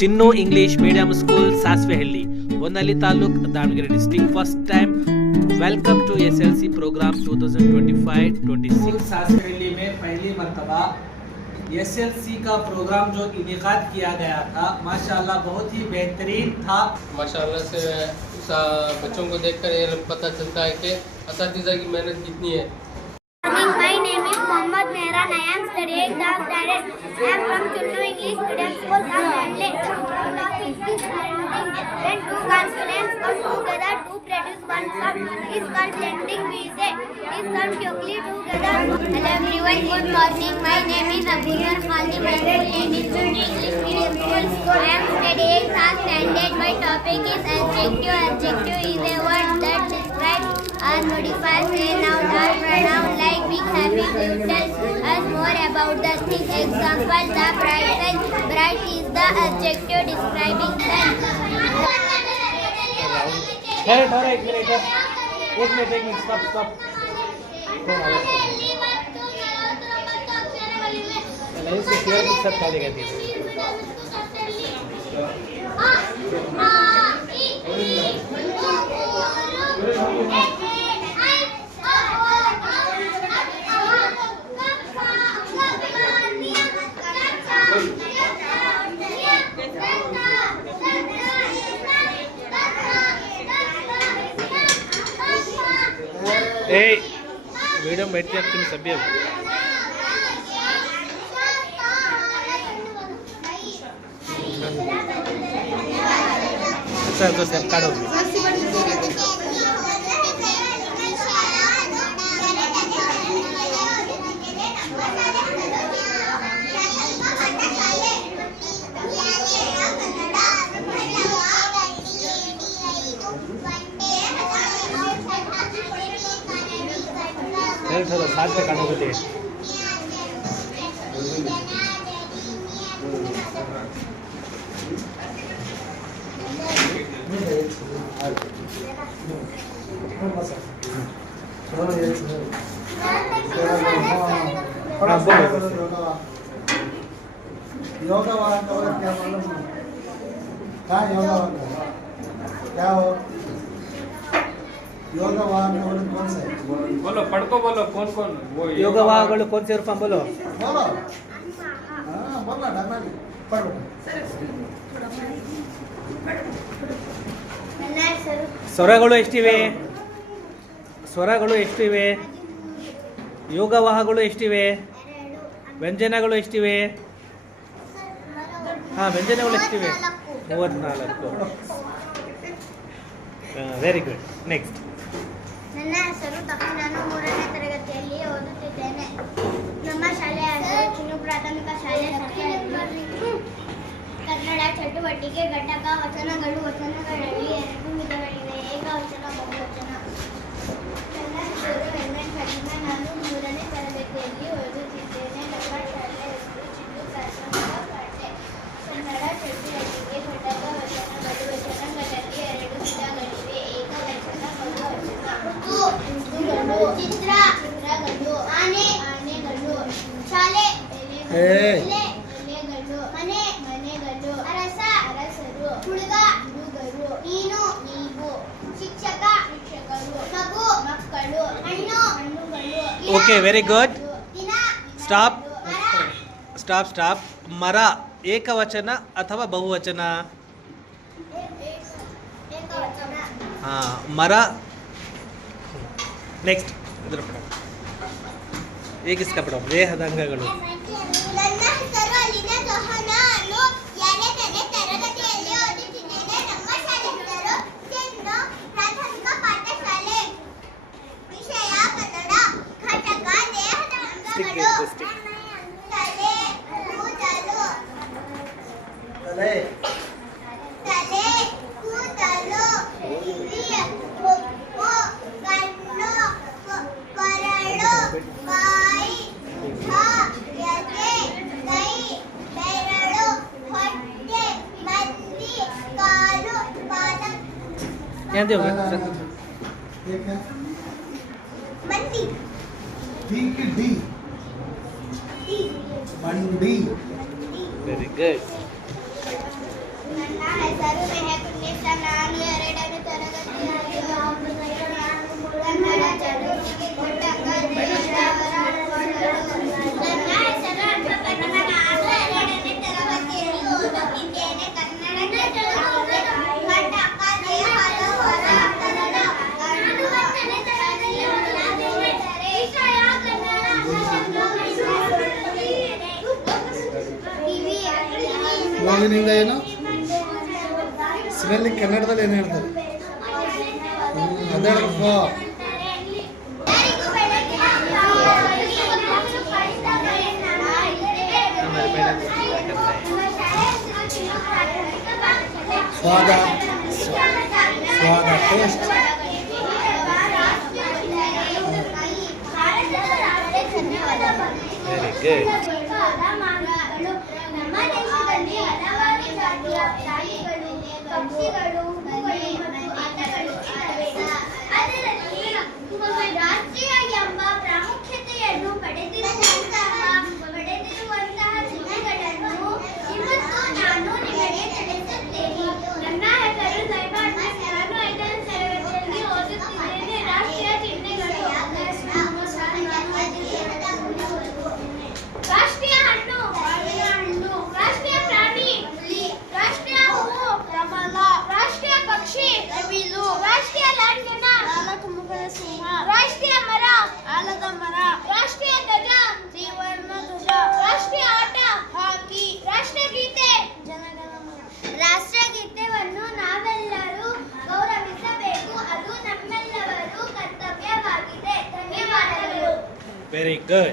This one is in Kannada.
Chinnu English medium school Sasvehalli Honnali taluk Davanagere district first time welcome to SLC programme 2025-26 Sasvehalli में पहली मर्तबा एसएलसी का प्रोग्राम जो इनेकाद किया गया था माशाल्लाह बहुत ही बेहतरीन था। माशाल्लाह से बच्चों को देखकर ये पता चलता है कि असातिज़ा की मेहनत कितनी है। My name is Mohammad Mehran. I am studying the standard. I am from Chunnu English Medium School, Sasswelli. When two consonants come together to produce one sound, is called blending. We say is sound quickly together. Hello everyone. Good morning. My name is Abdullah Khalid. My school name is Chunnu English Medium School. I am studying the standard. My topic is adjective. Adjective is a word that describes or modifies a noun or pronoun like big, happy, good, tells us more about the thing. Example, the bright sun. Bright is the adjective describing sun. एक मिनट स्टॉप लाइन से शेयर के साथ खाली रहती है। ए वीडियो में बैठ के तुम सभी अच्छा तो सब काटो थोड़ा साथ में काटो तो योगा वाला क्या मालूम कहाँ योगा वाला क्या हो योगा वाला कौन सा है बोलो पढ़को बोलो कौन कौन वो ಯೋಗವಾಹಗಳು कौन से रूप बोलो बोलो हाँ बोलना ढंगना पढ़ो ಸ್ವರಗಳು ಎಷ್ಟಿವೆ ಸ್ವರಗಳು ಎಷ್ಟಿವೆ ಯೋಗವಾಹಗಳು ಎಷ್ಟಿವೆ ವ್ಯಂಜನಗಳು ಎಷ್ಟಿವೆ ವ್ಯಂಜನಗಳು ಎಷ್ಟಿವೆ 34 ವೆರಿ ಗುಡ್ ನೆಕ್ಸ್ಟ್ ನನ್ನ ಹೆಸರು ತಕ್ಷಣ ನಾನು 3ನೇ ತರಗತಿಯಲ್ಲಿ ಓದುತ್ತಿದ್ದೇನೆ. ನಮ್ಮ ಶಾಲೆಯ ಹೆಸರು ಚಿನ್ನು ಪ್ರಾಥಮಿಕ ಶಾಲೆ ಸಾಸ್ವೆಹಳ್ಳಿ. ಕನ್ನಡ ಚಟುವಟಿಕೆ ಘಟಕ ವಚನಗಳು ವಚನಗಳಲ್ಲಿ 2 ವಿಧಗಳಿವೆ, ಏಕವಚನ ಬಹುವಚನ. ನನ್ನ ಹೆಸರು ಎನ್ಎನ್ ಫಾತಿಮಾ. ನಾನು 3ನೇ ತರಗತಿಯಲ್ಲಿ ಓದುತ್ತಿದ್ದೇನೆ. ನಮ್ಮ ಶಾಲೆಯ ಹೆಸರು ಚಿನ್ನು ಪ್ರಾಥಮಿಕ ಶಾಲೆ. ಕನ್ನಡ ಚಟುವಟಿಕೆ ಘಟಕ ವಚನಗಳು ವಚನಗಳಲ್ಲಿ 2 ವಿಧಗಳಿವೆ, ಏಕವಚನ ಬಹುವಚನ. ಚಿತ್ರಗಳು ಆನೆಗಳು ಶಾಲೆ ಎಲೆಗಳು ಮನೆಗಳು ಅರಸರು ಹುಡುಗರು ನೀನು ನೀವು ಶಿಕ್ಷಕರು ಮಕ್ಕಳು ಹಣ್ಣುಗಳು ಓಕೆ ವೆರಿ ಗುಡ್ ಸ್ಟಾಪ್ ಮರ ಏಕವಚನ ಅಥವಾ ಬಹುವಚನ ಮರ ನೆಕ್ಸ್ಟ್ ಇದರ ಪಡ एक इसका पढ़ो देहದ ಅಂಗಗಳು ನನ್ನ ಹೆಸರು ಅಲಿನಾ ಜೋಹನ್. ನಾನು 2ನೇ ತರಗತಿಯಲ್ಲಿ ಓದುತ್ತಿದ್ದೇನೆ. ನಮ್ಮ ಶಾಲೆ ಹೆಸರು ಚಿನ್ನು ಪ್ರಾಥಮಿಕ ಪಾಠಶಾಲೆ. ವಿಷಯ ಕನ್ನಡ. ಘಟಕ ದೇಹದ ಅಂಗಗಳು. ತಲೆ ಕೂದಲು ಕಿವಿ ಮುಕ್ಕು ಕಣ್ಣು ಕೊರಳು ಬಾಯಿ ಎದೆ ಕೈ ಬೆರಳು ಹೊಟ್ಟೆ ಮಂದಿ ಕಾಲು ಪಾದ ಏನು ठीक है ಮಂದಿ डी की डी मंडी वेरी गुड ಹೆಸರು ಮೆಹಕ್ ಉನ್ನಿಸಾ. ನಾನು 2ನೇ ತರಗತಿಯಲ್ಲಿ ಕನ್ನಡ ಚಟುವಟಿಕೆ ಘಟಕ ದೇಶದವರ ಅನುಭವಗಳು. ನನ್ನ ಹೆಸರು ಅಲ್ಪಪದ್ಮ. ನಾನು 2ನೇ ತರಗತಿಯಲ್ಲಿ ಓದುತ್ತಿದ್ದೇನೆ. ಕನ್ನಡ ಚಟುವಟಿಕೆ ಘಟಕ ದೇಶದವರ ಅಂತರದ. ನಾನು 10ನೇ ತರಗತಿಯಲ್ಲಿ ಓದುತ್ತಿದ್ದೇನೆ. ವಿಷಯ ಕನ್ನಡ. ಇವಾಗಿನಿಂದ ಏನು ಸ್ಮೆಲ್ಲಿಂಗ್ ಕನ್ನಡದಲ್ಲಿ ಏನು ಹೇಳ್ತಾರೆ ಅದೇ ಸ್ವಾದ ಸ್ವಾದ ಟೇಸ್ಟ್ ವೆರಿ ಗುಡ್. ನಮ್ಮ ದೇಶದಲ್ಲಿ ಹಲವಾರು ಜಾತಿಯ ಪ್ರಾಣಿಗಳು, ಪಕ್ಷಿಗಳು, ಹೂಗಳು ಮತ್ತು ಆಟಗಳು ಇವೆ. ಅದರಲ್ಲಿ ರಾಷ್ಟ್ರೀಯ ಎಂಬ ಪ್ರಾಮುಖ್ಯತೆಯನ್ನು ಪಡೆದಿರುವಂತಹ ಚಿಹ್ನೆಗಳನ್ನು ಇವತ್ತು ನಾನು ನಿಮಗೆ ತಿಳಿಸುತ್ತೇನೆ. ನನ್ನ ಹೆಸರು ಸೈಬಾನ್. ನಾನು 5ನೇ ತರಗತಿಯಲ್ಲಿ ಓದುತ್ತಿದ್ದೇನೆ. ರಾಷ್ಟ್ರೀಯ ಚಿಹ್ನೆಗಳು: ರಾಷ್ಟ್ರೀಯ ಹಣ್ಣು ಬಾಳೆಹಣ್ಣು, ರಾಷ್ಟ್ರೀಯ ಪ್ರಾಣಿ ಹುಲಿ, ರಾಷ್ಟ್ರೀಯ ಹೂವು ಕಮಲ, ರಾಷ್ಟ್ರೀಯ ಪಕ್ಷಿ ನವಿಲು, ರಾಷ್ಟ್ರೀಯ ಲಾಂಛನ ನಾಲ್ಕು ಮುಖದ ಸಿಂಹ, ರಾಷ್ಟ್ರೀಯ ಮರ ಆಲದ ಮರ, ರಾಷ್ಟ್ರೀಯ ಧ್ವಜ ತ್ರಿವರ್ಣ ಧ್ವಜ, ರಾಷ್ಟ್ರೀಯ ಆಟ ಹಾಕಿ, ರಾಷ್ಟ್ರೀಯ ಗೀತೆ ಜನಗಣಮನ. ರಾಷ್ಟ್ರೀಯ ಗೀತೆಯನ್ನು ನಾವೆಲ್ಲರೂ ಗೌರವಿಸಬೇಕು. ಅದು ನಮ್ಮೆಲ್ಲರೂ ಕರ್ತವ್ಯವಾಗಿದೆ. ಧನ್ಯವಾದಗಳು. Very good.